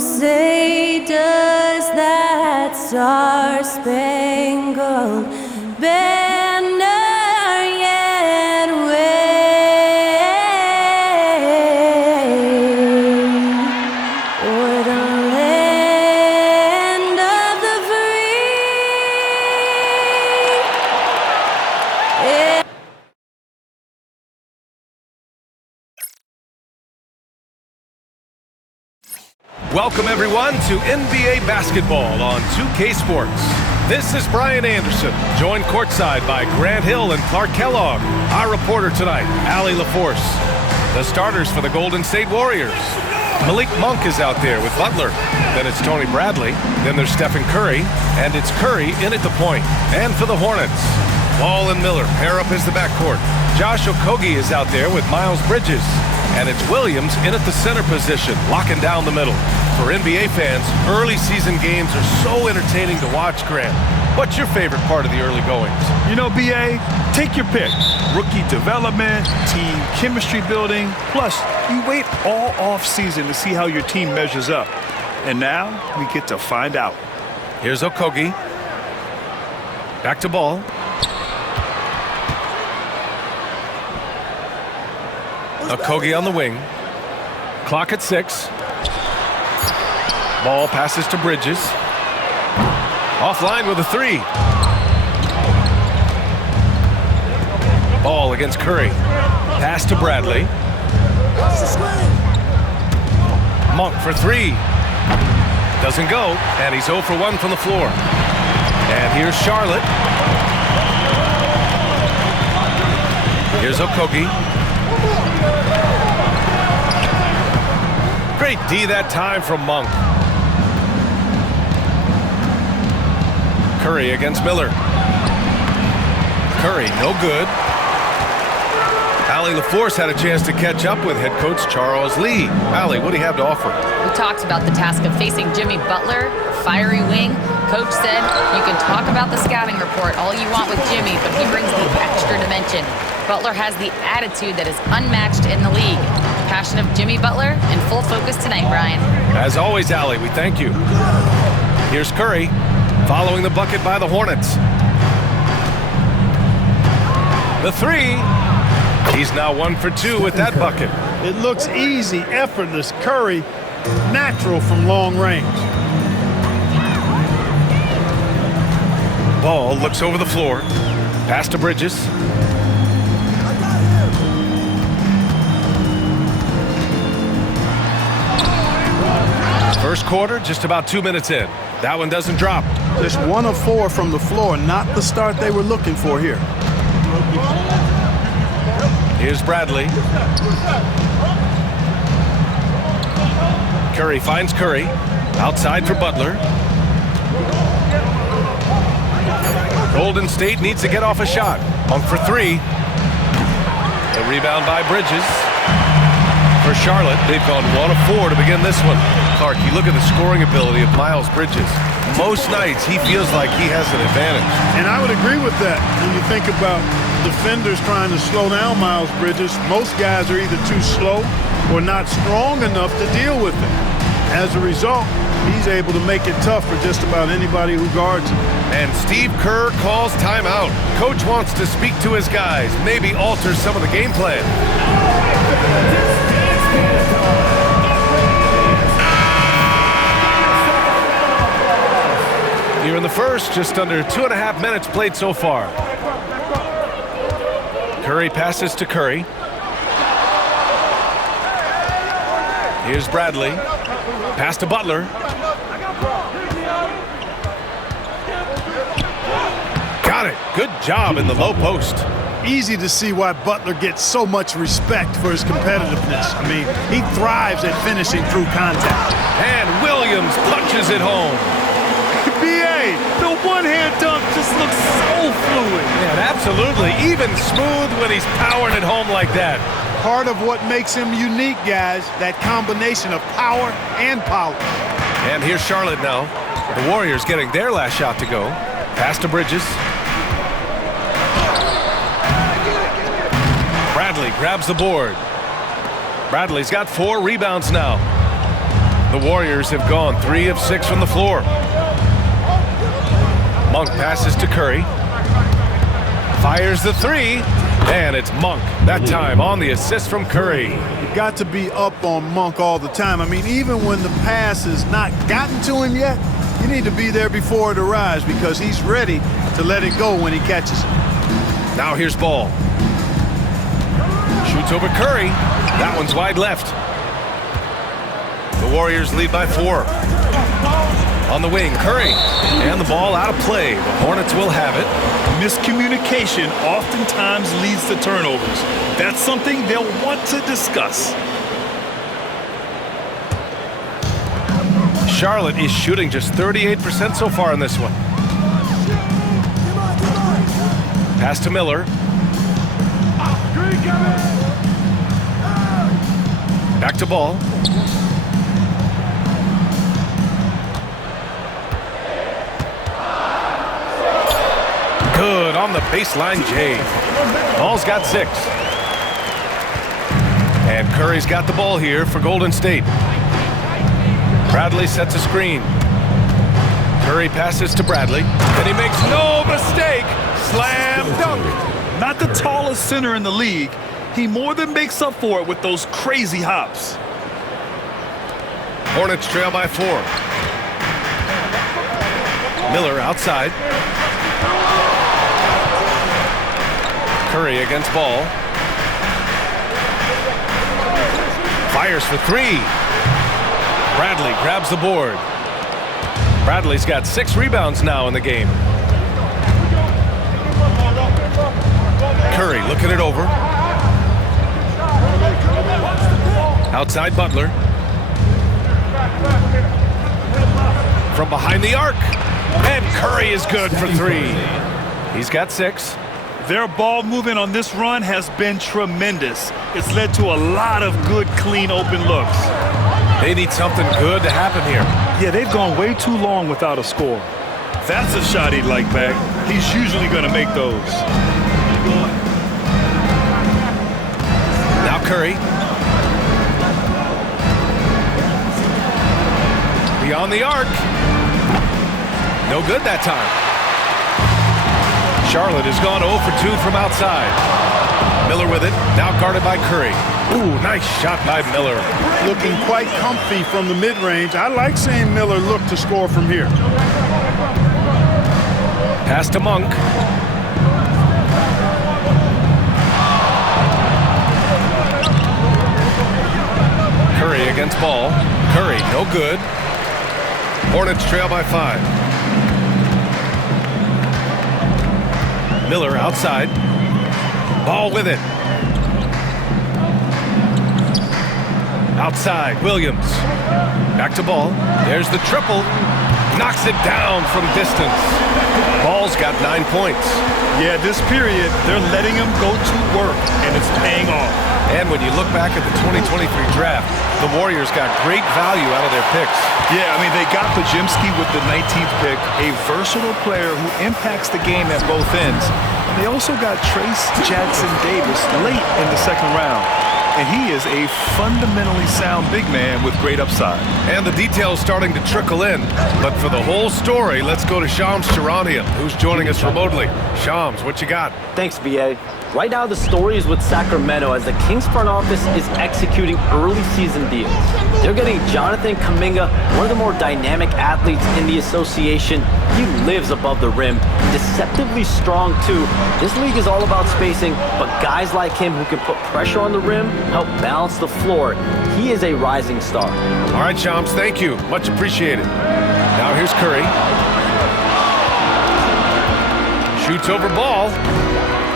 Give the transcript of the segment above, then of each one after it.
say, does that star-spangled banner yet wave o'er the land of the free? Welcome everyone to NBA basketball on 2K Sports. This is Brian Anderson, joined courtside by Grant Hill and Clark Kellogg. Our reporter tonight, Allie LaForce. The starters for the Golden State Warriors. Malik Monk is out there with Butler. Then it's Tony Bradley. Then there's Stephen Curry. And it's Curry in at the point. And for the Hornets, Ball and Miller pair up as the backcourt. Josh Okogie is out there with Miles Bridges. And it's Williams in at the center position, locking down the middle. For NBA fans, early season games are so entertaining to watch, Grant. What's your favorite part of the early goings? You know, BA, take your pick. Rookie development, team chemistry building. Plus, you wait all off season to see how your team measures up. And now we get to find out. Here's Okogie. Back to Ball. Okogie on the wing. Clock at 6. Ball passes to Bridges. Offline with a 3. Ball against Curry. Pass to Bradley. Monk for 3. Doesn't go, and he's 0 for 1 from the floor. And here's Charlotte. Here's Okogie. Great D that time from Monk. Curry against Miller. Curry, no good. Allie LaForce had a chance to catch up with head coach Charles Lee. Allie, what do you have to offer? We talked about the task of facing Jimmy Butler, fiery wing. Coach said you can talk about the scouting report all you want with Jimmy, but he brings the extra dimension. Butler has the attitude that is unmatched in the league. Passion of Jimmy Butler in full focus tonight, Brian. As always, Allie, we thank you. Here's Curry, following the bucket by the Hornets. The 3. He's now 1 for 2 with that bucket. It looks easy, effortless. Curry, natural from long range. Ball looks over the floor. Pass to Bridges. First quarter, just about 2 minutes in. That one doesn't drop. Just 1 of 4 from the floor, not the start they were looking for here. Here's Bradley. Curry finds Curry. Outside for Butler. Golden State needs to get off a shot. Monk for 3. The rebound by Bridges. For Charlotte, they've gone 1 of 4 to begin this one. Clark, you look at the scoring ability of Miles Bridges. Most nights, he feels like he has an advantage. And I would agree with that. When you think about defenders trying to slow down Miles Bridges, most guys are either too slow or not strong enough to deal with him. As a result, he's able to make it tough for just about anybody who guards him. And Steve Kerr calls timeout. Coach wants to speak to his guys, maybe alter some of the game plan. Here in the first, just under 2.5 minutes played so far. Curry passes to Curry. Here's Bradley. Pass to Butler. Got it. Good job in the low post. Easy to see why Butler gets so much respect for his competitiveness. I mean, he thrives at finishing through contact. And Williams punches it home. BA, the one-hand dunk just looks so fluid. Yeah, absolutely. Even smooth when he's powering it home like that. Part of what makes him unique, guys, that combination of power and polish. And here's Charlotte now. The Warriors getting their last shot to go. Pass to Bridges. Bradley grabs the board. Bradley's got 4 rebounds now. The Warriors have gone 3 of 6 from the floor. Monk passes to Curry. Fires the 3, and it's Monk. That time on the assist from Curry. You got to be up on Monk all the time. I mean, even when the pass has not gotten to him yet, you need to be there before it arrives because he's ready to let it go when he catches it. Now here's Ball. Shoots over Curry. That one's wide left. The Warriors lead by 4. On the wing, Curry. And the ball out of play. The Hornets will have it. Miscommunication oftentimes leads to turnovers. That's something they'll want to discuss. Charlotte is shooting just 38% so far in this one. Pass to Miller. Back to Ball. Good on the baseline, Jay. Ball's got 6. And Curry's got the ball here for Golden State. Bradley sets a screen. Curry passes to Bradley, and he makes no mistake. Slam dunk. Not the tallest center in the league. He more than makes up for it with those crazy hops. Hornets trail by 4. Miller outside. Curry against Ball. Fires for 3. Bradley grabs the board. Bradley's got 6 rebounds now in the game. Curry looking it over. Outside Butler. From behind the arc. And Curry is good for 3. He's got 6. Their ball movement on this run has been tremendous. It's led to a lot of good, clean, open looks. They need something good to happen here. Yeah, they've gone way too long without a score. That's a shot he'd like back. He's usually going to make those. Now Curry. Beyond the arc. No good that time. Charlotte has gone 0 for 2 from outside. Miller with it, now guarded by Curry. Ooh, nice shot by Miller. Looking quite comfy from the mid-range. I like seeing Miller look to score from here. Pass to Monk. Curry against Ball. Curry, no good. Hornets trail by 5. Miller outside. Ball with it. Outside, Williams. Back to Ball. There's the triple. Knocks it down from distance. Ball's got 9 points. Yeah, this period, they're letting him go to work, and it's paying off. And when you look back at the 2023 draft, the Warriors got great value out of their picks. Yeah, I mean, they got Pajimski with the 19th pick, a versatile player who impacts the game at both ends. And they also got Trace Jackson Davis late in the 2nd round. And he is a fundamentally sound big man with great upside. And the details starting to trickle in. But for the whole story, let's go to Shams Charania, who's joining us remotely. Shams, what you got? Thanks, BA. Right now, the story is with Sacramento as the Kings front office is executing early season deals. They're getting Jonathan Kuminga, one of the more dynamic athletes in the association. He lives above the rim, deceptively strong too. This league is all about spacing, but guys like him who can put pressure on the rim help balance the floor. He is a rising star. All right, Shams, thank you. Much appreciated. Now here's Curry. Shoots over Ball.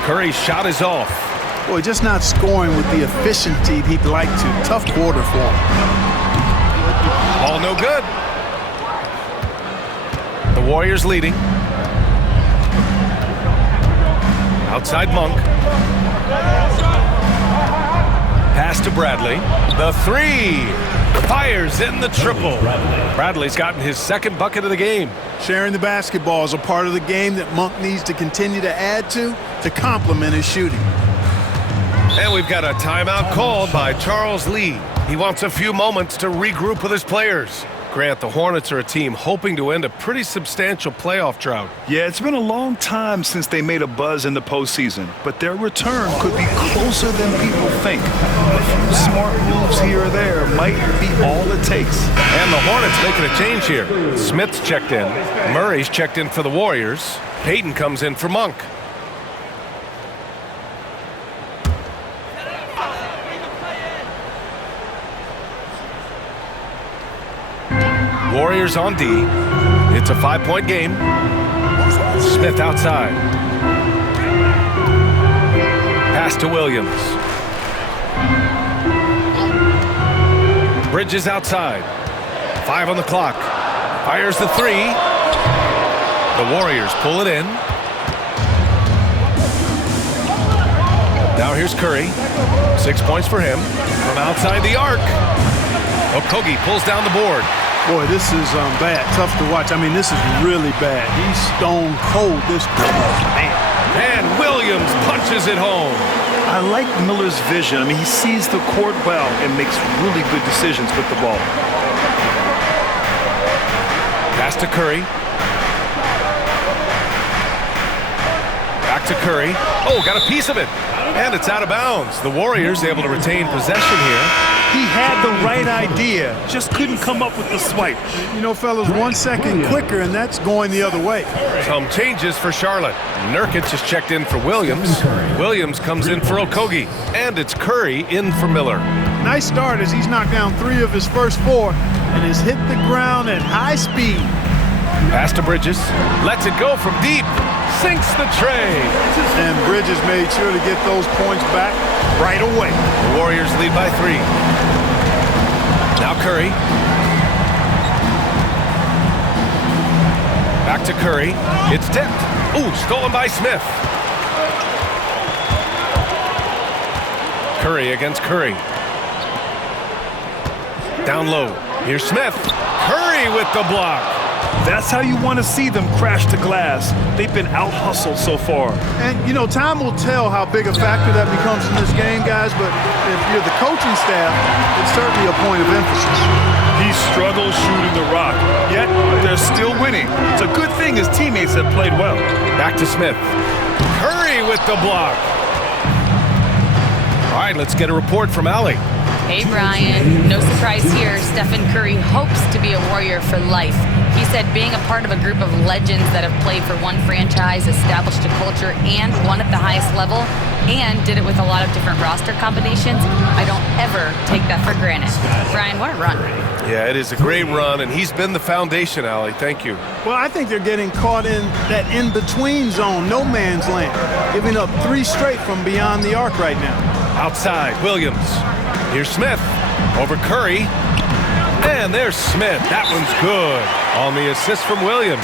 Curry's shot is off. Boy, just not scoring with the efficiency he'd like to. Tough quarter for him. Ball no good. The Warriors leading. Outside Monk. Pass to Bradley. The 3. Fires in the triple. Bradley's gotten his 2nd bucket of the game. Sharing the basketball is a part of the game that Monk needs to continue to add to complement his shooting. And we've got a timeout called by Charles Lee. He wants a few moments to regroup with his players. Grant, the Hornets are a team hoping to end a pretty substantial playoff drought. Yeah, it's been a long time since they made a buzz in the postseason, but their return could be closer than people think. A few smart moves here or there might be all it takes. And the Hornets making a change here. Smith's checked in. Murray's checked in for the Warriors. Payton comes in for Monk. Warriors on D. It's a 5-point game. Smith outside. Pass to Williams. Bridges outside. 5 on the clock. Fires the 3. The Warriors pull it in. Now here's Curry. 6 points for him. From outside the arc. Okogie pulls down the board. Boy, this is bad. Tough to watch. I mean, this is really bad. He's stone cold. This man. And Williams punches it home. I like Miller's vision. I mean, he sees the court well and makes really good decisions with the ball. Pass to Curry. Back to Curry. Oh, got a piece of it. And it's out of bounds. The Warriors able to retain possession here. He had the right idea, just couldn't come up with the swipe. You know, fellas, 1 second quicker, and that's going the other way. Some changes for Charlotte. Nurkic is checked in for Williams. Williams comes in for Okogie. And it's Curry in for Miller. Nice start as he's knocked down 3 of his first 4 and has hit the ground at high speed. Pass to Bridges. Lets it go from deep. Sinks the tray. And Bridges made sure to get those points back right away. The Warriors lead by 3. Now Curry. Back to Curry. It's tipped. Ooh, stolen by Smith. Curry against Curry. Down low. Here's Smith. Curry with the block. That's how you want to see them crash the glass. They've been out-hustled so far. And, you know, time will tell how big a factor that becomes in this game, guys, but if you're the coaching staff, it's certainly a point of emphasis. He struggles shooting the rock, yet they're still winning. It's a good thing his teammates have played well. Back to Smith. Curry with the block. All right, let's get a report from Allie. Hey, Brian. No surprise here. Stephen Curry hopes to be a Warrior for life. He said being a part of a group of legends that have played for one franchise, established a culture, and won at the highest level, and did it with a lot of different roster combinations, I don't ever take that for granted. Brian, what a run. Yeah, it is a great run, and he's been the foundation, Allie. Thank you. Well, I think they're getting caught in that in-between zone, no man's land, giving up 3 straight from beyond the arc right now. Outside, Williams. Here's Smith. Over Curry. And there's Smith. That one's good on the assist from Williams.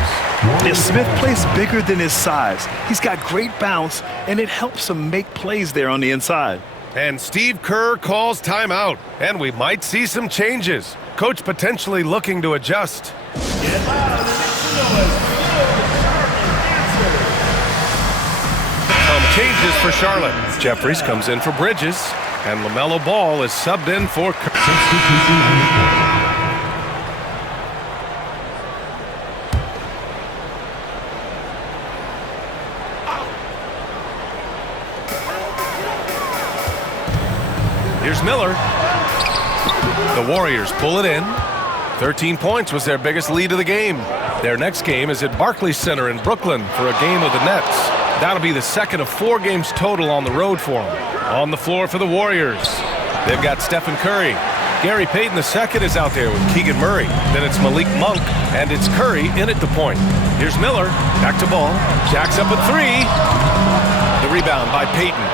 Yeah, Smith plays bigger than his size. He's got great bounce, and it helps him make plays there on the inside. And Steve Kerr calls timeout. And we might see some changes. Coach potentially looking to adjust. Some changes for Charlotte. Jeffries comes in for Bridges. And LaMelo Ball is subbed in for Kerr. Here's Miller. The Warriors pull it in. 13 points was their biggest lead of the game. Their next game is at Barclays Center in Brooklyn for a game of the Nets. That'll be the second of 4 games total on the road for them. On the floor for the Warriors, they've got Stephen Curry. Gary Payton II is out there with Keegan Murray. Then it's Malik Monk, and it's Curry in at the point. Here's Miller, back to Ball. Jacks up a 3. The rebound by Payton.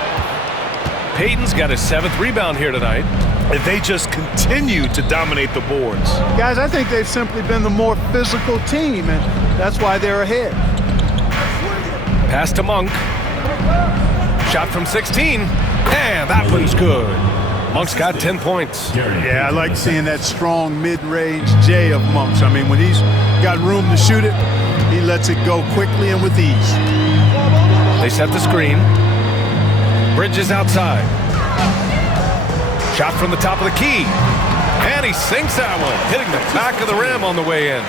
Payton's got his 7th rebound here tonight. And they just continue to dominate the boards. Guys, I think they've simply been the more physical team, and that's why they're ahead. Pass to Monk. Shot from 16. And that one's good. Monk's got 10 points. Yeah, I like seeing that strong mid-range J of Monk's. I mean, when he's got room to shoot it, he lets it go quickly and with ease. They set the screen. Bridges outside. Shot from the top of the key. And he sinks that one, hitting the back of the rim on the way in.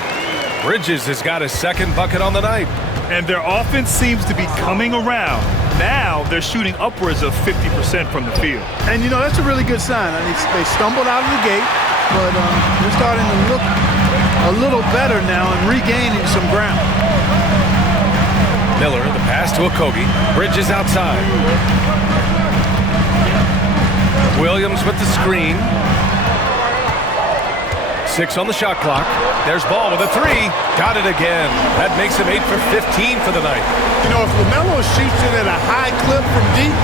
Bridges has got his second bucket on the night. And their offense seems to be coming around. Now they're shooting upwards of 50% from the field. And, you know, that's a really good sign. I mean, they stumbled out of the gate, but they're starting to look a little better now and regaining some ground. Miller, the pass to Okogie. Bridges outside. Williams with the screen. 6 on the shot clock. There's Ball with a 3. Got it again. That makes him 8 for 15 for the night. You know, if LaMelo shoots it at a high clip from deep,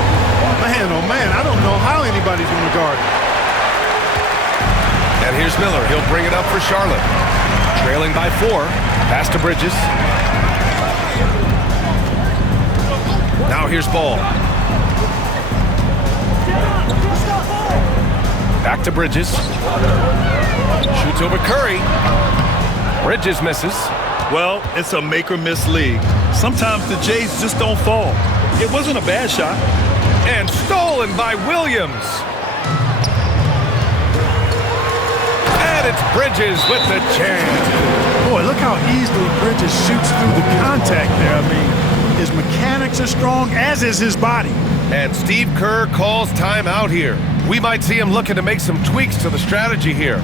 man, oh man, I don't know how anybody's going to guard it. And here's Miller. He'll bring it up for Charlotte. Trailing by 4. Pass to Bridges. Now here's Ball. Back to Bridges. Shoots over Curry. Bridges misses. Well, it's a make-or-miss league. Sometimes the Jays just don't fall. It wasn't a bad shot. And stolen by Williams. And it's Bridges with the jam. Boy, look how easily Bridges shoots through the contact there. I mean, his mechanics are strong, as is his body. And Steve Kerr calls timeout here. We might see him looking to make some tweaks to the strategy here.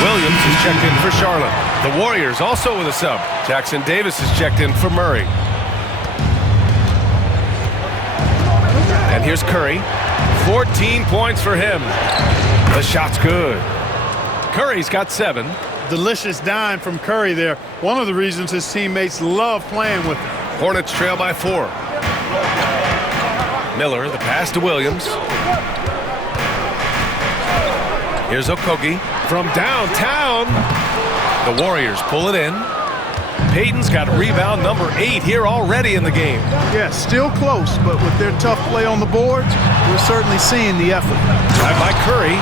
Williams is checked in for Charlotte. The Warriors also with a sub. Jackson Davis is checked in for Murray. And here's Curry. 14 points for him. The shot's good. Curry's got 7. Delicious dime from Curry there. One of the reasons his teammates love playing with him. Hornets trail by 4. Miller, the pass to Williams. Here's Okogie from downtown. The Warriors pull it in. Payton's got rebound number 8 here already in the game. Yeah, still close, but with their tough play on the boards, we're certainly seeing the effort. Drive by Curry.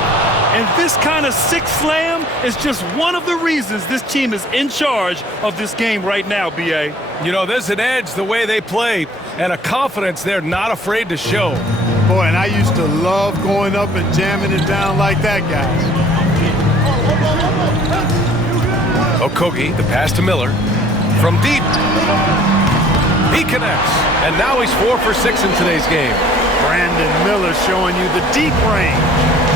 And this kind of sick slam is just one of the reasons this team is in charge of this game right now, B.A. You know, there's an edge the way they play and a confidence they're not afraid to show. Boy, and I used to love going up and jamming it down like that, guys. Okogie, the pass to Miller. From deep. He connects. And now he's 4 for 6 in today's game. Brandon Miller showing you the deep range.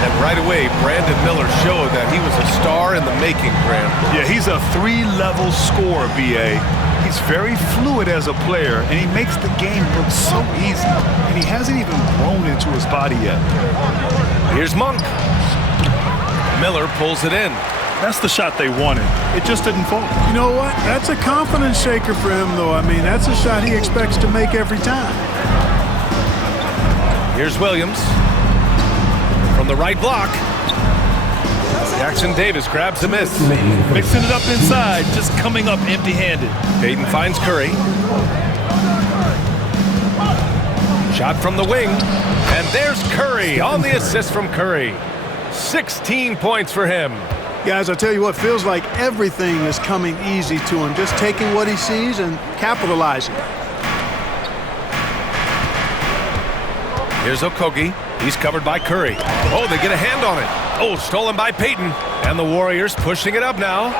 And right away, Brandon Miller showed that he was a star in the making, Grant. Yeah, he's a 3-level scorer, B.A. He's very fluid as a player, and he makes the game look so easy. And he hasn't even grown into his body yet. Here's Monk. Miller pulls it in. That's the shot they wanted. It just didn't fall. You know what? That's a confidence shaker for him, though. I mean, that's a shot he expects to make every time. Here's Williams. From the right block. Jackson Davis grabs the miss. Mixing it up inside, just coming up empty-handed. Payton finds Curry. Shot from the wing. And there's Curry on the assist from Curry. 16 points for him. Guys, I tell you what, feels like everything is coming easy to him. Just taking what he sees and capitalizing. Here's Okogie. He's covered by Curry. Oh, they get a hand on it. Oh, stolen by Payton. And the Warriors pushing it up now.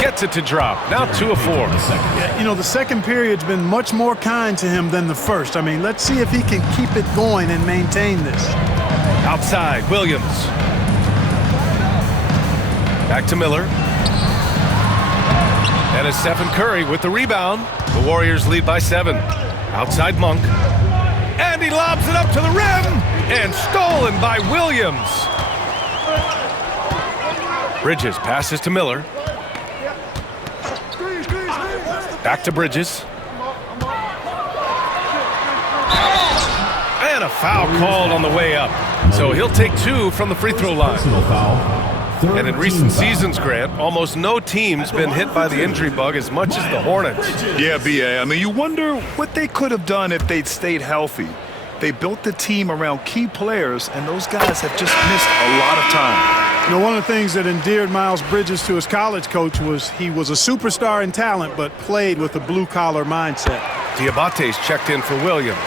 Gets it to drop. Now 2 of 4. Yeah, you know, the second period's been much more kind to him than the first. I mean, let's see if he can keep it going and maintain this. Outside, Williams. Back to Miller. And it's Stephen Curry with the rebound. The Warriors lead by 7. Outside Monk. And he lobs it up to the rim. And stolen by Williams. Bridges passes to Miller. Back to Bridges. And a foul called on the way up. So he'll take 2 from the free throw line. And in recent seasons, Grant, almost no team's been hit by the injury bug as much as the Hornets. Yeah, B.A. I mean, you wonder what they could have done if they'd stayed healthy. They built the team around key players, and those guys have just missed a lot of time. You know, one of the things that endeared Miles Bridges to his college coach was he was a superstar in talent, but played with a blue-collar mindset. Diabate's checked in for Williams.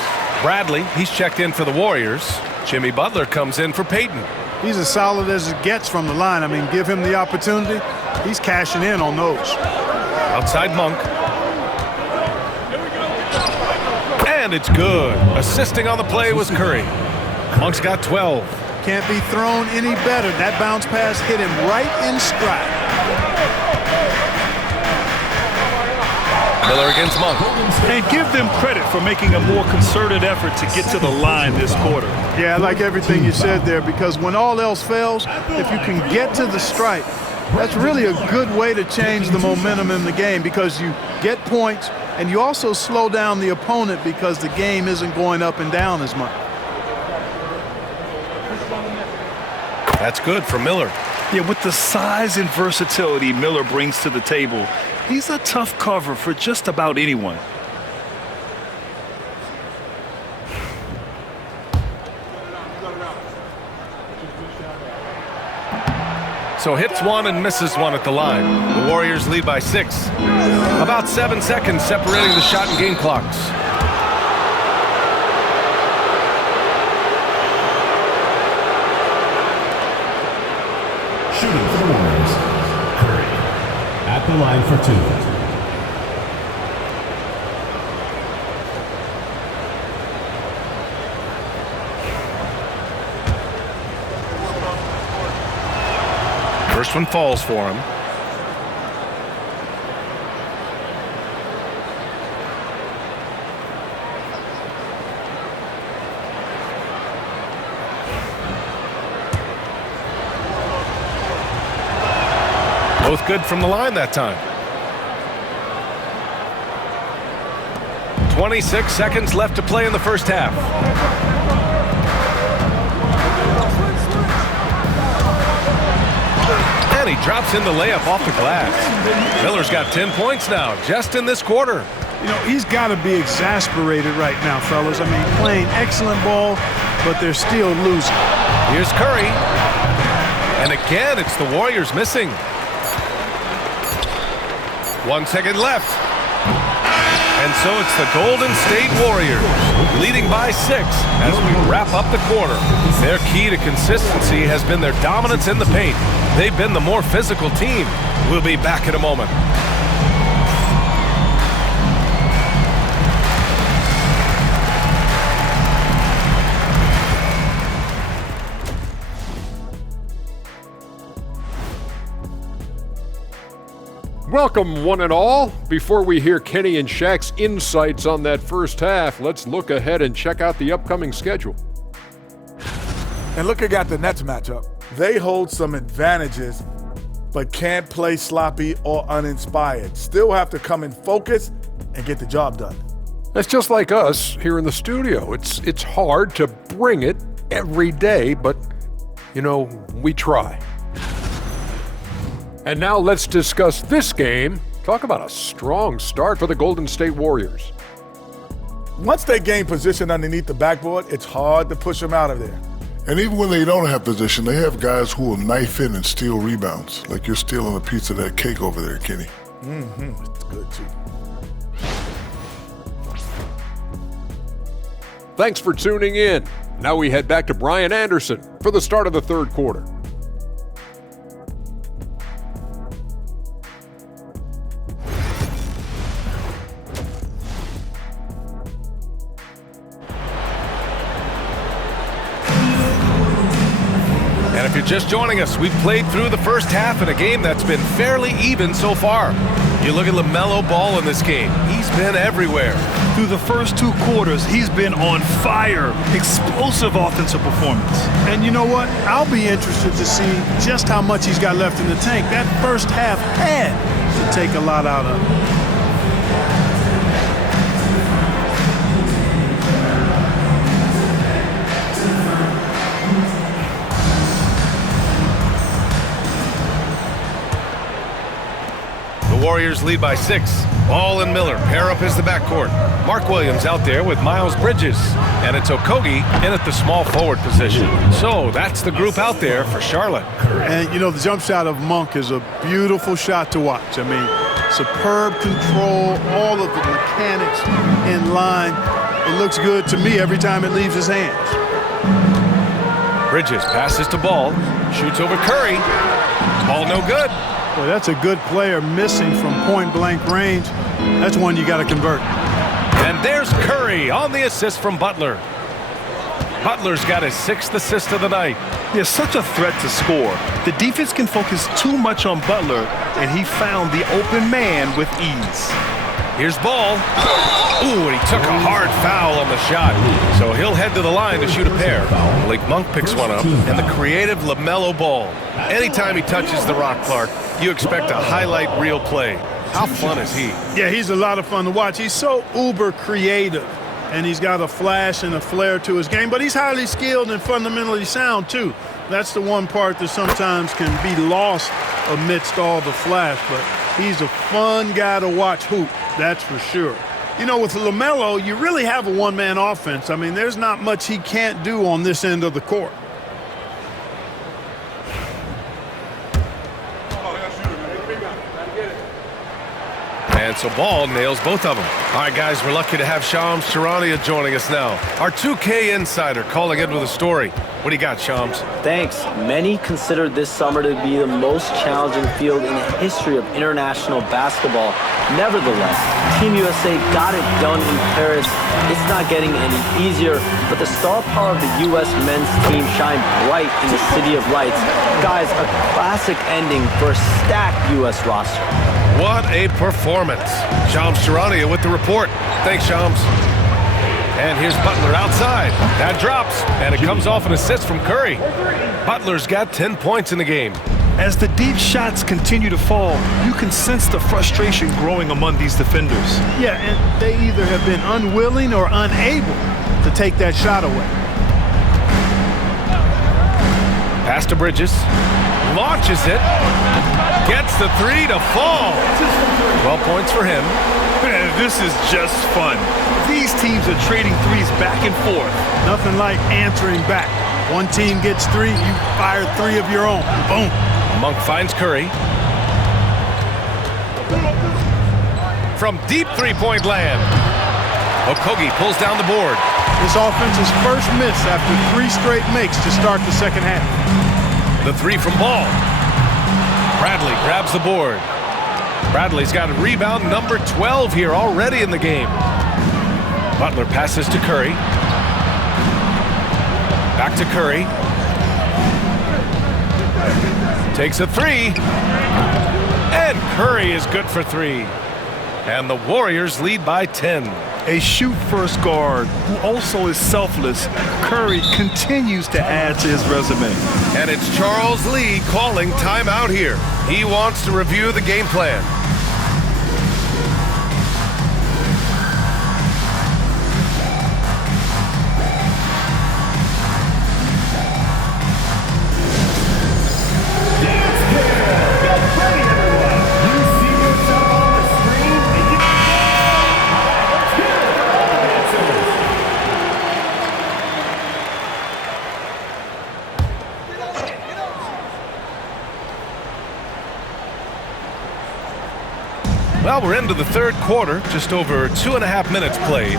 Bradley, he's checked in for the Warriors. Jimmy Butler comes in for Peyton. He's as solid as it gets from the line. I mean, give him the opportunity. He's cashing in on those. Outside Monk. And it's good. Assisting on the play was Curry. Monk's got 12. Can't be thrown any better. That bounce pass hit him right in stride. Miller against Monk. And give them credit for making a more concerted effort to get to the line this quarter. Yeah, I like everything you said there, because when all else fails, if you can get to the stripe, that's really a good way to change the momentum in the game, because you get points and you also slow down the opponent because the game isn't going up and down as much. That's good for Miller. Yeah, with the size and versatility Miller brings to the table, he's a tough cover for just about anyone. So hits one and misses one at the line. The Warriors lead by 6. About 7 seconds separating the shot and game clocks. Shooting for the Warriors, Curry. At the line for 2. First one falls for him. Both good from the line that time. 26 seconds left to play in the first half. And he drops in the layup off the glass. Miller's got 10 points now, just in this quarter. You know, he's got to be exasperated right now, fellas. I mean, playing excellent ball, but they're still losing. Here's Curry. And again, it's the Warriors missing. 1 second left. And so it's the Golden State Warriors leading by 6 as we wrap up the quarter. Their key to consistency has been their dominance in the paint. They've been the more physical team. We'll be back in a moment. Welcome, one and all. Before we hear Kenny and Shaq's insights on that first half, let's look ahead and check out the upcoming schedule. And look at the Nets matchup. They hold some advantages, but can't play sloppy or uninspired. Still have to come in focused and get the job done. That's just like us here in the studio. It's hard to bring it every day, but, you know, we try. And now let's discuss this game. Talk about a strong start for the Golden State Warriors. Once they gain position underneath the backboard, it's hard to push them out of there. And even when they don't have position, they have guys who will knife in and steal rebounds. Like you're stealing a piece of that cake over there, Kenny. It's good, too. Thanks for tuning in. Now we head back to Brian Anderson for the start of the third quarter. And if you're just joining us, we've played through the first half in a game that's been fairly even so far. You look at LaMelo Ball in this game. He's been everywhere. Through the first 2 quarters, he's been on fire. Explosive offensive performance. And you know what? I'll be interested to see just how much he's got left in the tank. That first half had to take a lot out of him. Warriors lead by 6. Ball and Miller pair up as the backcourt. Mark Williams out there with Miles Bridges. And it's Okogie in at the small forward position. So that's the group out there for Charlotte. And, you know, the jump shot of Monk is a beautiful shot to watch. I mean, superb control, all of the mechanics in line. It looks good to me every time it leaves his hands. Bridges passes to Ball, shoots over Curry. Ball no good. Well, that's a good player missing from point-blank range. That's one you got to convert. And there's Curry on the assist from Butler. Butler's got his 6th assist of the night. There's such a threat to score. The defense can focus too much on Butler, and he found the open man with ease. Here's Ball. Ooh, and he took a hard foul on the shot. So he'll head to the line to shoot a pair. Malik Monk picks one up, and the creative LaMelo Ball. Anytime he touches the rock, Clark, you expect a highlight reel play. How fun is he? Yeah, he's a lot of fun to watch. He's so uber creative, and he's got a flash and a flair to his game, but he's highly skilled and fundamentally sound, too. That's the one part that sometimes can be lost amidst all the flash, but he's a fun guy to watch hoop, that's for sure. You know, with LaMelo, you really have a one-man offense. I mean, there's not much he can't do on this end of the court. And so Ball nails both of them. All right, guys, we're lucky to have Shams Charania joining us now. Our 2K insider calling in with a story. What do you got, Shams? Thanks. Many consider this summer to be the most challenging field in the history of international basketball. Nevertheless, Team USA got it done in Paris. It's not getting any easier, but the star power of the U.S. men's team shined bright in the City of Lights. Guys, a classic ending for a stacked U.S. roster. What a performance. Shams Charania with the report. Thanks, Shams. And here's Butler outside. That drops, and it comes off an assist from Curry. Butler's got 10 points in the game. As the deep shots continue to fall, you can sense the frustration growing among these defenders. Yeah, and they either have been unwilling or unable to take that shot away. Pass to Bridges. Launches it. Gets the 3 to fall. 12 points for him. Man, this is just fun. These teams are trading threes back and forth. Nothing like answering back. One team gets 3, you fire 3 of your own. Boom. Monk finds Curry. From deep three-point land. Okogie pulls down the board. This offense's first miss after 3 straight makes to start the second half. The 3 from Ball. Bradley grabs the board. Bradley's got a rebound number 12 here already in the game. Butler passes to Curry. Back to Curry. Takes a 3. And Curry is good for 3. And the Warriors lead by 10. A shoot-first guard who also is selfless, Curry continues to add to his resume. And it's Charles Lee calling timeout here. He wants to review the game plan. Well, we're into the third quarter, just over 2.5 minutes played.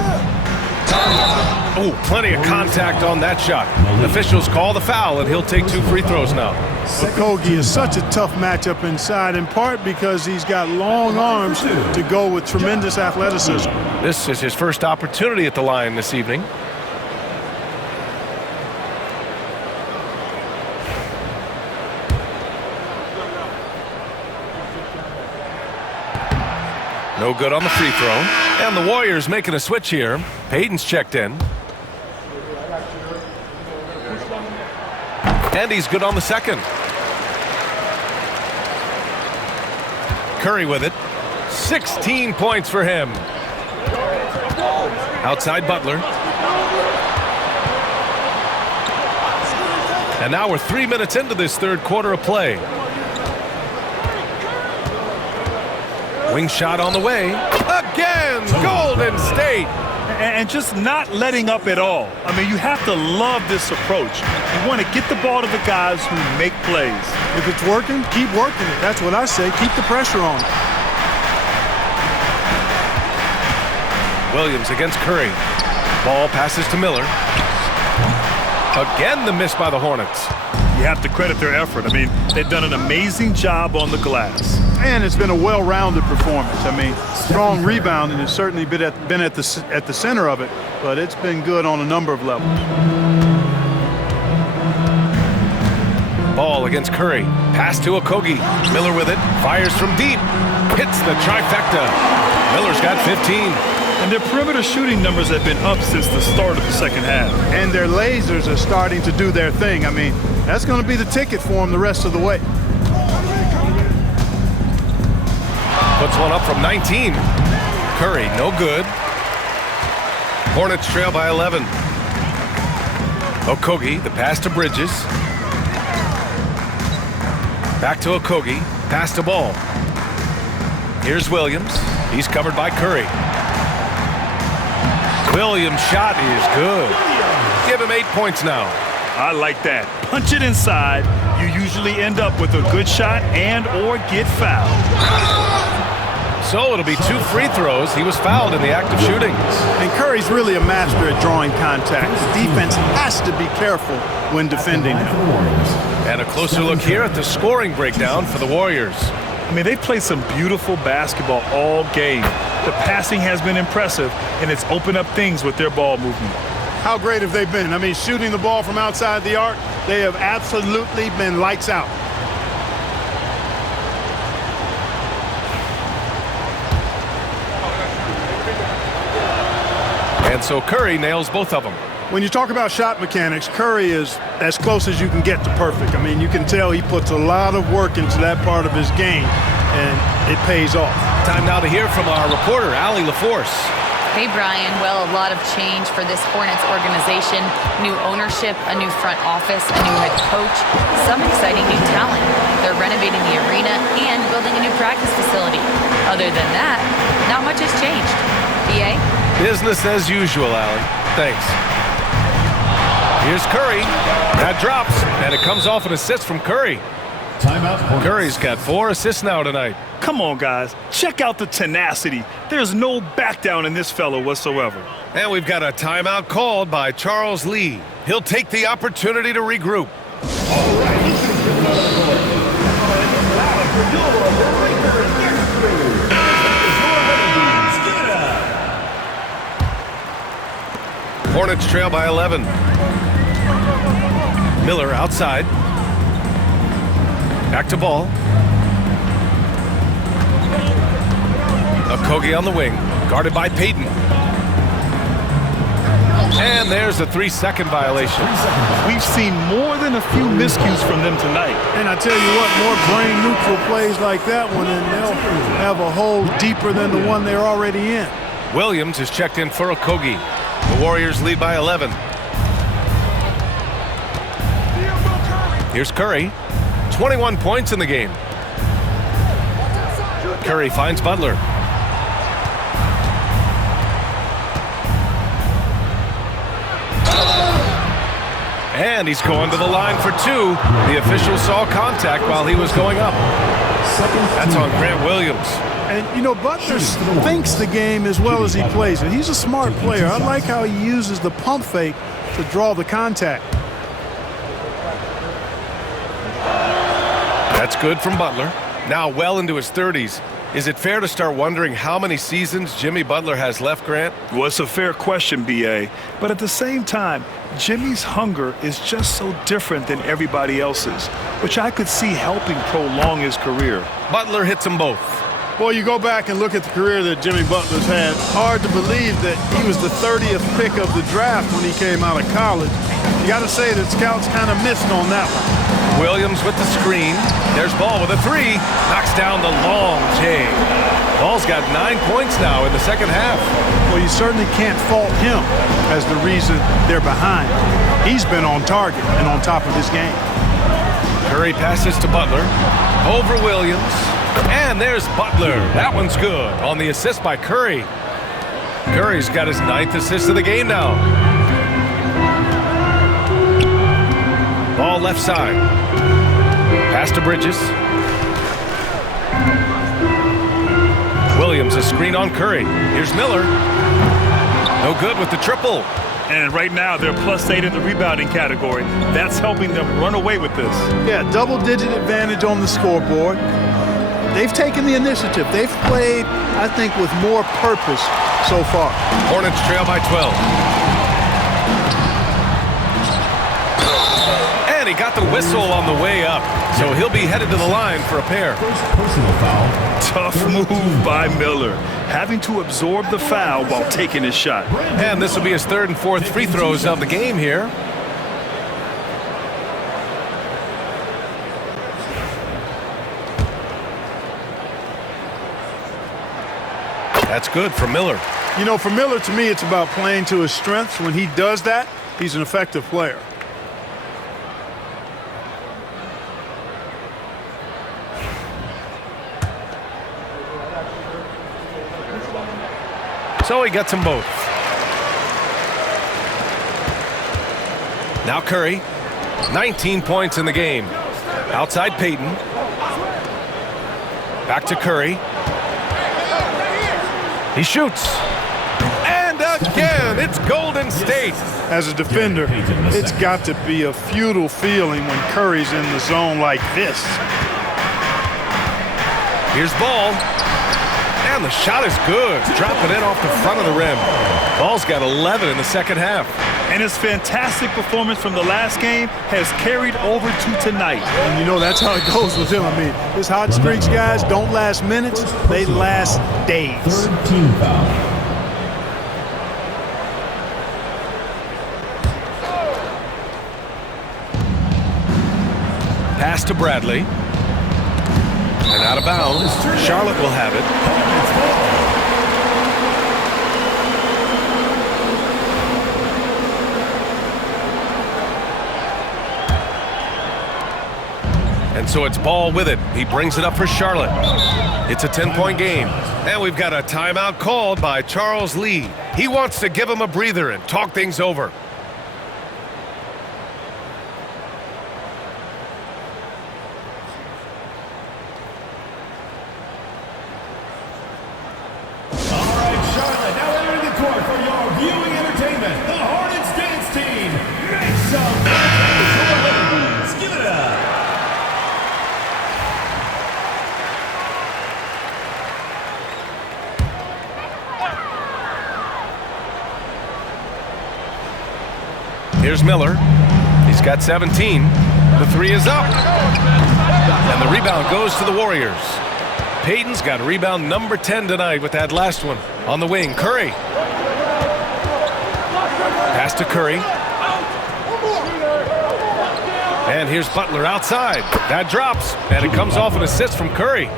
Oh, plenty of contact on that shot. Officials call the foul, and he'll take 2 free throws now. Okogie is such a tough matchup inside, in part because he's got long arms to go with tremendous athleticism. This is his first opportunity at the line this evening. No good on the free throw. And the Warriors making a switch here. Payton's checked in. And he's good on the second. Curry with it. 16 points for him. Outside Butler. And now we're 3 minutes into this third quarter of play. Wing shot on the way. Again, Golden State. And just not letting up at all. I mean, you have to love this approach. You want to get the ball to the guys who make plays. If it's working, keep working it. That's what I say. Keep the pressure on. Williams against Curry. Ball passes to Miller. Again, the miss by the Hornets. You have to credit their effort. I mean, they've done an amazing job on the glass. And it's been a well-rounded performance. I mean, strong rebounding has certainly been at the center of it, but it's been good on a number of levels. Ball against Curry. Pass to Okogie. Miller with it. Fires from deep. Hits the trifecta. Miller's got 15. And their perimeter shooting numbers have been up since the start of the second half. And their lasers are starting to do their thing. I mean, that's going to be the ticket for them the rest of the way. Puts one up from 19. Curry, no good. Hornets trail by 11. Okogie, the pass to Bridges. Back to Okogie. Pass to Ball. Here's Williams. He's covered by Curry. Williams' shot is good. Give him 8 points now. I like that. Punch it inside. You usually end up with a good shot and or get fouled. So it'll be 2 free throws. He was fouled in the act of shooting. And Curry's really a master at drawing contact. The defense has to be careful when defending him. And a closer look here at the scoring breakdown for the Warriors. I mean, they've played some beautiful basketball all game. The passing has been impressive, and it's opened up things with their ball movement. How great have they been? I mean, shooting the ball from outside the arc, they have absolutely been lights out. And so Curry nails both of them. When you talk about shot mechanics, Curry is as close as you can get to perfect. I mean, you can tell he puts a lot of work into that part of his game, and it pays off. Time now to hear from our reporter, Allie LaForce. Hey, Brian. Well, a lot of change for this Hornets organization. New ownership, a new front office, a new head coach, some exciting new talent. They're renovating the arena and building a new practice facility. Other than that, not much has changed. BA? Business as usual, Allie. Thanks. Here's Curry. That drops, and it comes off an assist from Curry. Timeout. Curry's got 4 assists now tonight. Come on, guys. Check out the tenacity. There's no back down in this fellow whatsoever. And we've got a timeout called by Charles Lee. He'll take the opportunity to regroup. Hornets trail by 11. Miller outside. Back to Ball. Okogie on the wing, guarded by Payton. And there's a 3-second violation. We've seen more than a few miscues from them tonight. And I tell you what, more brain-neutral plays like that one, and they'll have a hole deeper than the one they're already in. Williams is checked in for Okogie. The Warriors lead by 11. Here's Curry. 21 points in the game. Curry finds Butler. And he's going to the line for 2. The official saw contact while he was going up. That's on Grant Williams. And, you know, Butler thinks the game as well as he plays it. He's a smart player. I like how he uses the pump fake to draw the contact. That's good from Butler. Now well into his 30s. Is it fair to start wondering how many seasons Jimmy Butler has left, Grant? Well, it's a fair question, B.A. But at the same time, Jimmy's hunger is just so different than everybody else's, which I could see helping prolong his career. Butler hits them both. Boy, you go back and look at the career that Jimmy Butler's had. Hard to believe that he was the 30th pick of the draft when he came out of college. You got to say that scouts kind of missed on that one. Williams with the screen. There's Ball with a 3. Knocks down the long J. Ball's got 9 points now in the second half. Well, you certainly can't fault him as the reason they're behind. He's been on target and on top of his game. Curry passes to Butler. Over Williams. And there's Butler. That one's good on the assist by Curry. Curry's got his 9th assist of the game now. Ball left side. Pass to Bridges. Williams a screen on Curry. Here's Miller. No good with the triple. And right now, they're +8 in the rebounding category. That's helping them run away with this. Yeah, double-digit advantage on the scoreboard. They've taken the initiative. They've played, I think, with more purpose so far. Hornets trail by 12. And he got the whistle on the way up, so he'll be headed to the line for a pair. First personal foul. Tough move by Miller, having to absorb the foul while taking his shot. And this will be his third and fourth free throws of the game here. That's good for Miller. You know, for Miller, to me, it's about playing to his strengths. When he does that, he's an effective player. So he gets them both. Now Curry, 19 points in the game. Outside Payton. Back to Curry. He shoots. And again, it's Golden State. As a defender, it's got to be a futile feeling when Curry's in the zone like this. Here's Ball. And the shot is good. Dropping in off the front of the rim. Ball's got 11 in the second half. And his fantastic performance from the last game has carried over to tonight. And you know, that's how it goes with him. I mean, his hot streaks, guys, don't last minutes. They last days. Third team foul. Pass to Bradley. And out of bounds. Charlotte will have it. And so it's Ball with it. He brings it up for Charlotte. It's a 10-point game. And we've got a timeout called by Charles Lee. He wants to give him a breather and talk things over. All right, Charlotte, now entering the court for your viewing entertainment. The Hornets dance team. Make some noise. Give it up. Here's Miller. He's got 17. The three is up. And the rebound goes to the Warriors. Payton's got rebound number 10 tonight with that last one. On the wing, Curry. Pass to Curry. And here's Butler outside. That drops. And it comes off an assist from Curry.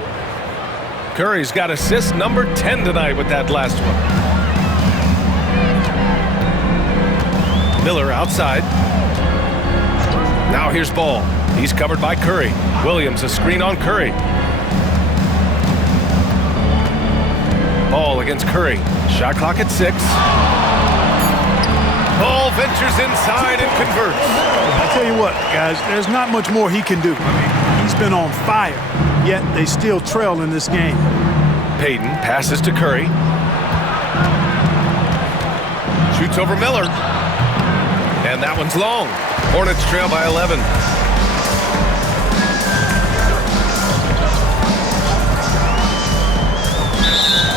Curry's got assist number 10 tonight with that last one. Miller outside. Now here's Ball. He's covered by Curry. Williams a screen on Curry. Ball against Curry. Shot clock at 6. Ball ventures inside and converts. I tell you what, guys, there's not much more he can do. I mean, he's been on fire, yet they still trail in this game. Payton passes to Curry. Shoots over Miller. And that one's long. Hornets trail by 11.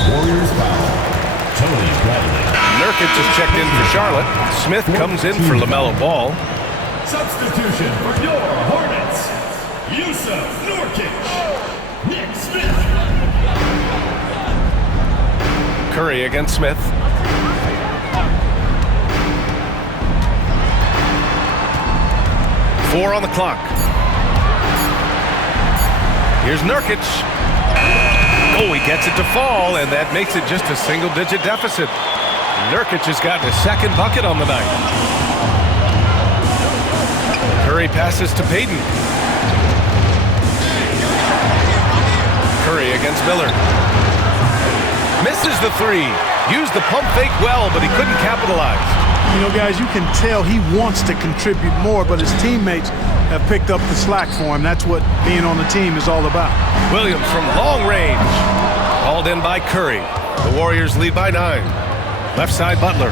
Warriors foul. Tony Bradley. Nurkic is checked in for Charlotte. Smith comes in for LaMelo Ball. Substitution for your Hornets. Yusuf Nurkic. Nick Smith. Curry against Smith. Four on the clock. Here's Nurkic. Oh, he gets it to fall, and that makes it just a single-digit deficit. Nurkic has gotten a second bucket on the night. Curry passes to Payton. Curry against Miller. Misses the three. Used the pump fake well, but he couldn't capitalize. You know, guys, you can tell he wants to contribute more, but his teammates have picked up the slack for him. That's what being on the team is all about. Williams from long range. Hauled in by Curry. The Warriors lead by 9. Left side, Butler.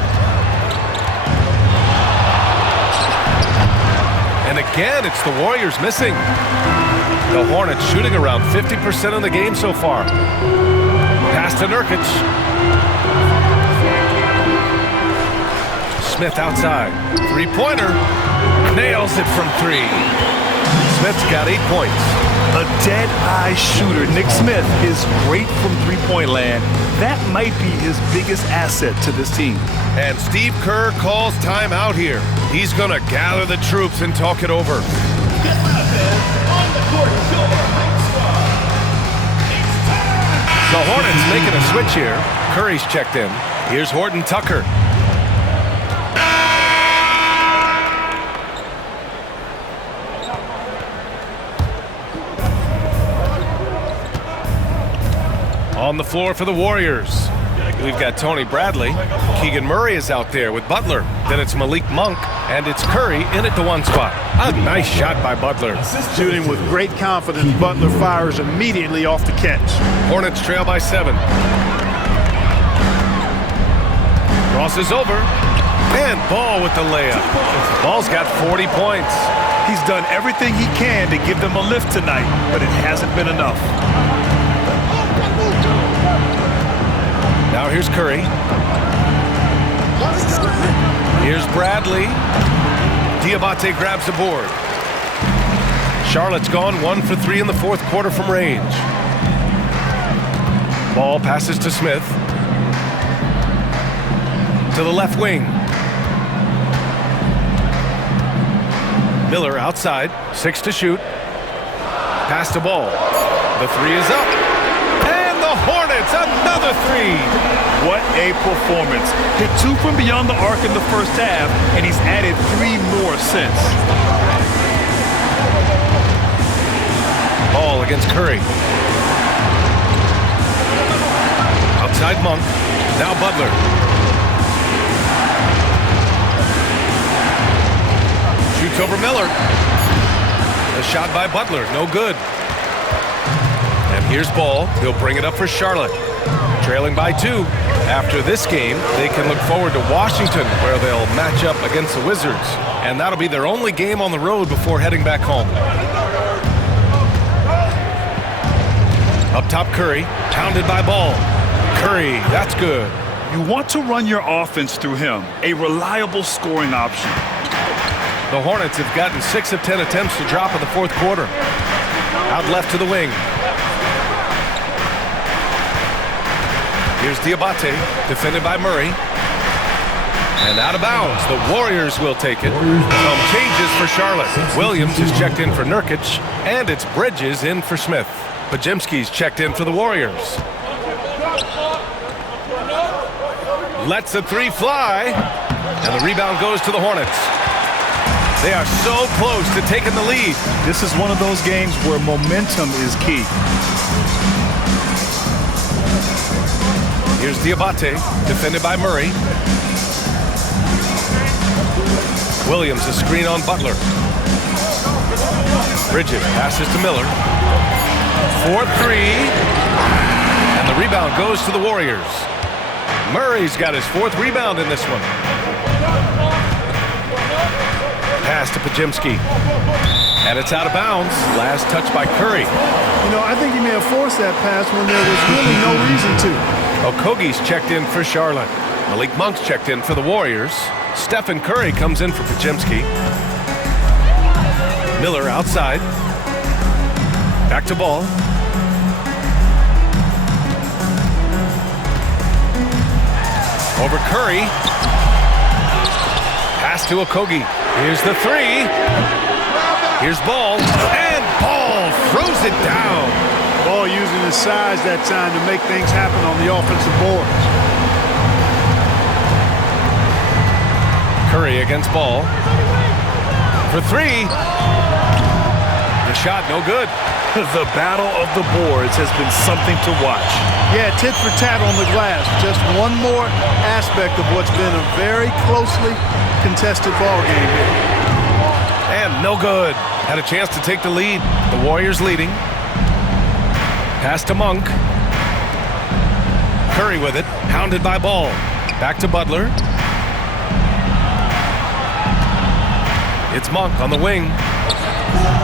And again, it's the Warriors missing. The Hornets shooting around 50% of the game so far. Pass to Nurkic. Smith outside. Three-pointer. Nails it from three. Smith's got 8 points. A dead-eye shooter. Nick Smith is great from three-point land. That might be his biggest asset to this team. And Steve Kerr calls timeout here. He's going to gather the troops and talk it over. Get on the court, your hype squad. It's time. The Hornets making a switch here. Curry's checked in. Here's Horton Tucker. On the floor for the Warriors, we've got Tony Bradley. Keegan Murray is out there with Butler. Then it's Malik Monk, and it's Curry in at the one spot. A nice shot by Butler. Shooting with great confidence, Butler fires immediately off the catch. Hornets trail by 7. Crosses over, and Ball with the layup. Ball's got 40 points. He's done everything he can to give them a lift tonight, but it hasn't been enough. Now here's Curry. Here's Bradley. Diabate grabs the board. Charlotte's gone 1 for 3 in the fourth quarter from range. Ball passes to Smith. To the left wing. Miller outside. 6 to shoot. Pass to Ball. The three is up. The Hornets, another three. What a performance. Hit 2 from beyond the arc in the first half, and he's added 3 more since. Ball against Curry. Outside Monk. Now Butler. Shoots over Miller. A shot by Butler, no good. And here's Ball. He'll bring it up for Charlotte. Trailing by 2. After this game, they can look forward to Washington, where they'll match up against the Wizards. And that'll be their only game on the road before heading back home. Up top, Curry. Pounded by Ball. Curry, that's good. You want to run your offense through him. A reliable scoring option. The Hornets have gotten 6 of 10 attempts to drop in the fourth quarter. Out left to the wing. Here's Diabate, defended by Murray. And out of bounds, the Warriors will take it. Some changes for Charlotte. Williams is checked in for Nurkic, and it's Bridges in for Smith. Pajemski's checked in for the Warriors. Lets the three fly, and the rebound goes to the Hornets. They are so close to taking the lead. This is one of those games where momentum is key. Here's Diabate, defended by Murray. Williams, a screen on Butler. Bridges passes to Miller. 4-3. And the rebound goes to the Warriors. Murray's got his 4th rebound in this one. Pass to Pajemski. And it's out of bounds. Last touch by Curry. You know, I think he may have forced that pass when there was really no reason to. Okogie's checked in for Charlotte. Malik Monk's checked in for the Warriors. Stephen Curry comes in for Pajemski. Miller outside. Back to Ball. Over Curry. Pass to Okogie. Here's the three. Here's Ball. And Ball throws it down. Ball using his size that time to make things happen on the offensive boards. Curry against Ball. For 3. The shot no good. The battle of the boards has been something to watch. Yeah, tit for tat on the glass. Just one more aspect of what's been a very closely contested ball game here. And no good. Had a chance to take the lead. The Warriors leading. Pass to Monk. Curry with it. Pounded by Ball. Back to Butler. It's Monk on the wing.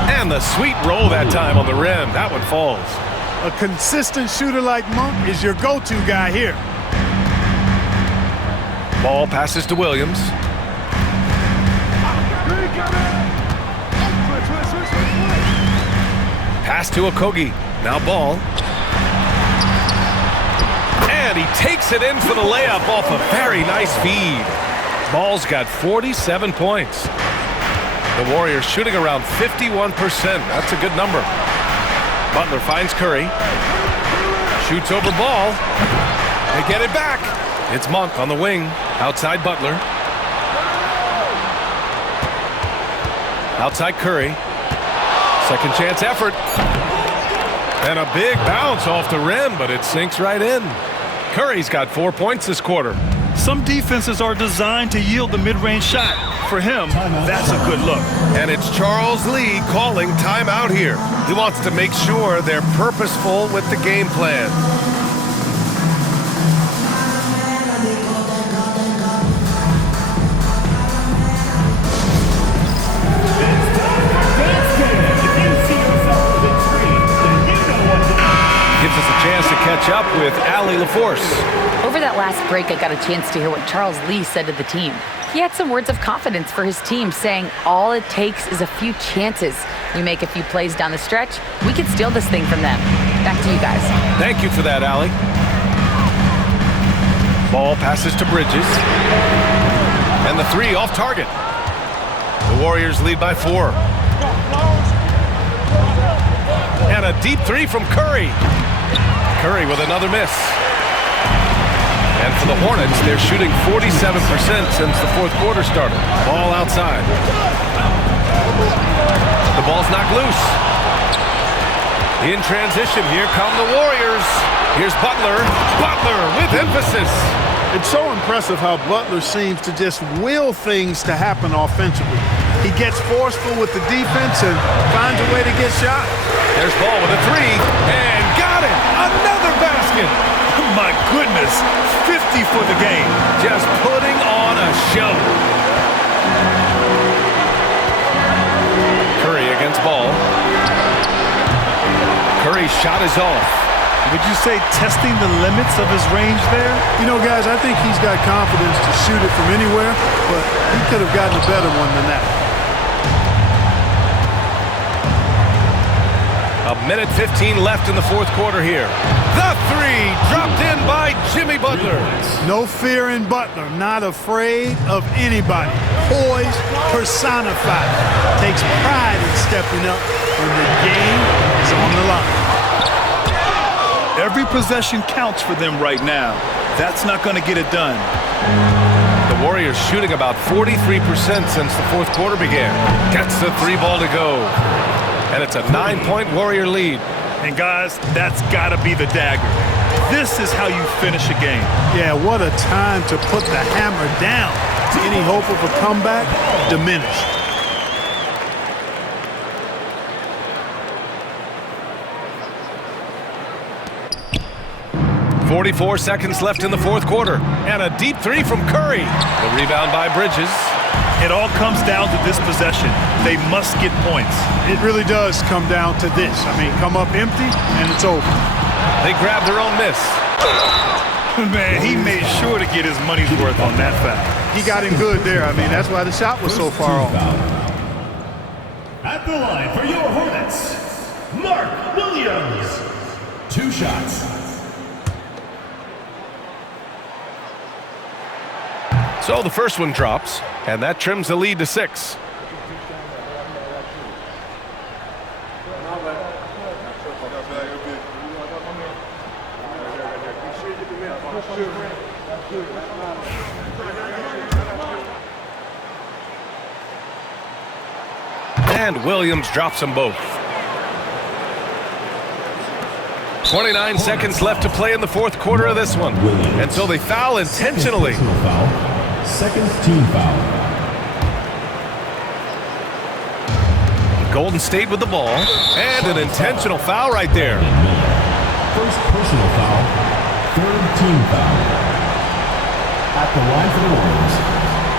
And the sweet roll that time on the rim. That one falls. A consistent shooter like Monk is your go-to guy here. Ball passes to Williams. Pass to Okogie. Now Ball. And he takes it in for the layup off a very nice feed. Ball's got 47 points. The Warriors shooting around 51%. That's a good number. Butler finds Curry. Shoots over Ball. They get it back. It's Monk on the wing. Outside Butler. Outside Curry. Second chance effort. And a big bounce off the rim, but it sinks right in. Curry's got 4 points this quarter. Some defenses are designed to yield the mid-range shot. For him, that's a good look. And it's Charles Lee calling timeout here. He wants to make sure they're purposeful with the game plan. Gives us a chance to catch up with Allie LaForce. Over that last break, I got a chance to hear what Charles Lee said to the team. He had some words of confidence for his team, saying all it takes is a few chances. We make a few plays down the stretch, we can steal this thing from them. Back to you guys. Thank you for that, Allie. Ball passes to Bridges. And the three off target. The Warriors lead by 4. And a deep three from Curry. Curry with another miss. And for the Hornets, they're shooting 47% since the fourth quarter started. Ball outside. The ball's knocked loose. In transition, here come the Warriors. Here's Butler. Butler with emphasis. It's so impressive how Butler seems to just will things to happen offensively. He gets forceful with the defense and finds a way to get shots. There's Ball with a three, and got it! Another basket! My goodness, 50 for the game. Just putting on a show. Curry against Ball. Curry's shot is off. Would you say testing the limits of his range there? You know, guys, I think he's got confidence to shoot it from anywhere, but he could have gotten a better one than that. A minute 15 left in the fourth quarter here. The three dropped in by Jimmy Butler. No fear in Butler, not afraid of anybody. Poise personified. Takes pride in stepping up when the game is on the line. Every possession counts for them right now. That's not going to get it done. The Warriors shooting about 43% since the fourth quarter began. Gets the three ball to go. And it's a 9-point Warrior lead. And guys, that's got to be the dagger. This is how you finish a game. Yeah, what a time to put the hammer down. Any hope of a comeback diminished. .44 seconds left in the fourth quarter. And a deep three from Curry. The rebound by Bridges. It all comes down to this possession. They must get points. It really does come down to this. I mean, come up empty, and it's over. They grab their own miss. Man, he made sure to get his money's worth on that foul. He got him good there. I mean, that's why the shot was so far off. At the line for your Hornets, Mark Williams. 2 shots. So the first one drops, and that trims the lead to 6. And Williams drops them both. 29 seconds left to play in the fourth quarter of this one. Until they foul intentionally. Second team foul. Golden State with the ball. And an intentional foul right there. First personal foul. Third team foul. At the line for the Warriors,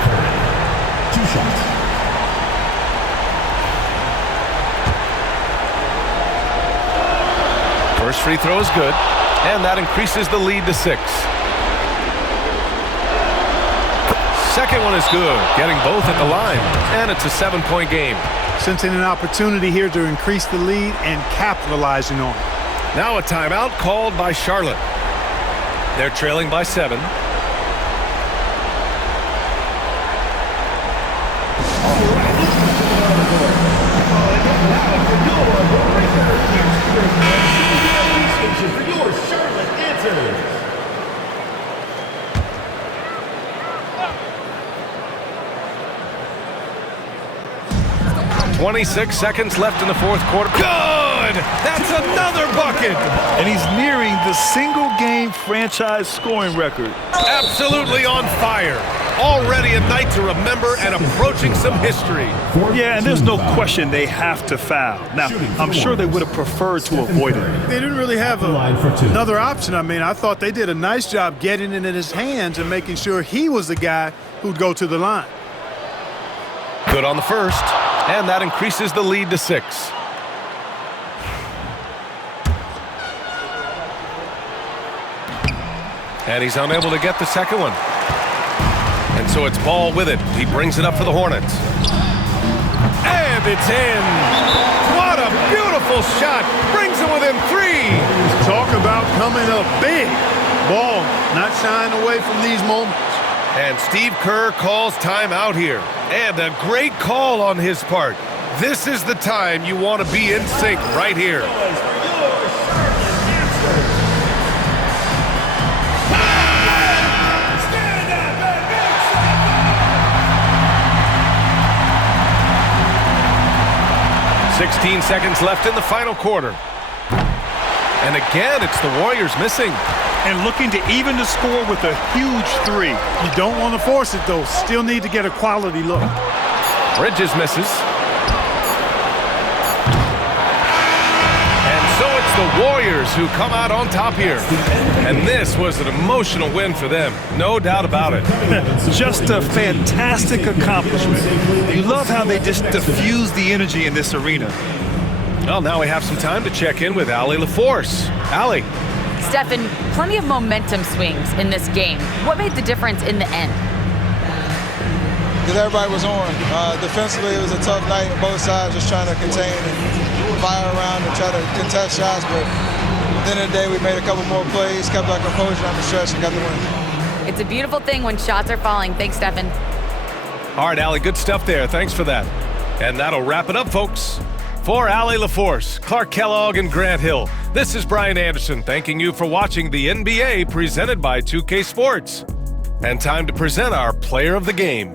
Curry. 2 shots. First free throw is good, and that increases the lead to 6. Second one is good, getting both at the line, and it's a 7-point game. Sensing an opportunity here to increase the lead and capitalizing on it. Now a timeout called by Charlotte. They're trailing by 7. For your Charlotte answers. 26 seconds left in the fourth quarter. Good! That's another bucket! And he's nearing the single-game franchise scoring record. Absolutely on fire. Already a night to remember and approaching some history. Yeah, and there's no question they have to foul. Now, I'm sure they would have preferred to avoid it. They didn't really have another option. I mean, I thought they did a nice job getting it in his hands and making sure he was the guy who'd go to the line. Good on the first, and that increases the lead to 6. And he's unable to get the second one. And so it's Ball with it. He brings it up for the Hornets. And it's in. What a beautiful shot. Brings it within 3. Talk about coming up big. Ball not shying away from these moments. And Steve Kerr calls timeout here. And a great call on his part. This is the time you want to be in sync right here. 16 seconds left in the final quarter. And again, it's the Warriors missing. And looking to even the score with a huge 3. You don't want to force it, though. Still need to get a quality look. Bridges misses. And so it's the Warriors who come out on top here. And this was an emotional win for them. No doubt about it. Just a fantastic accomplishment. You love how they just diffuse the energy in this arena. Well, now we have some time to check in with Allie LaForce. Allie. Stephen, plenty of momentum swings in this game. What made the difference in the end? Because everybody was on. Defensively, it was a tough night on both sides, just trying to contain and fire around and try to contest shots. But at the end of the day, we made a couple more plays, kept our composure on the stretch, and got the win. It's a beautiful thing when shots are falling. Thanks, Stephen. All right, Allie, good stuff there. Thanks for that. And that'll wrap it up, folks. For Allie LaForce, Clark Kellogg, and Grant Hill, this is Brian Anderson thanking you for watching the NBA presented by 2K Sports. And time to present our player of the game.